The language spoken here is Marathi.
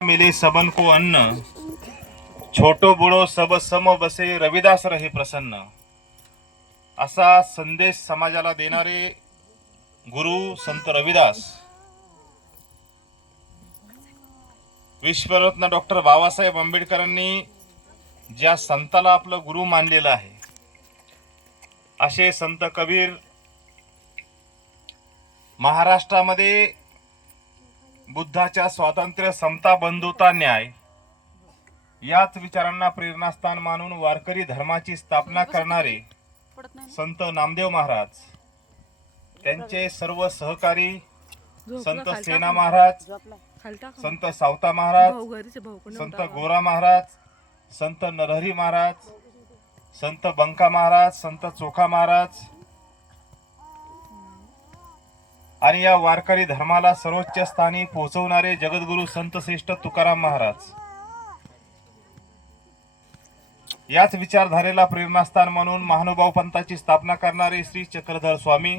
मिले सबन को अन्न, छोटो बुडो सब सम बसे रविदास रहे प्रसन्न. असा संदेश समाजाला देणारे गुरु संत रविदास. विश्वरत्न डॉक्टर बाबासाहेब आंबेडकरांनी ज्या संताला आपलं गुरु मानलेलं आहे असे संत कबीर महाराष्ट्रामध्ये बुद्धाच्या स्वातंत्र्य, समता, बंधुता, न्याय याच विचारांना प्रेरणास्थान मानून वारकरी धर्माची स्थापना करणारे संत नामदेव महाराज, त्यांचे सर्व सहकारी संत सेना महाराज, संत सावता महाराज, संत गोरा महाराज, संत नरहरी महाराज, संत बंका महाराज, संत चोखा महाराज आणि या वारकरी धर्माला सर्वोच्च स्थानी पोहोचवणारे जगद्गुरु संत श्रेष्ठ तुकाराम महाराज, याच विचारधारेला प्रेरणास्थान म्हणून महानुभाव पंथाची स्थापना करणारे श्री चक्रधर स्वामी,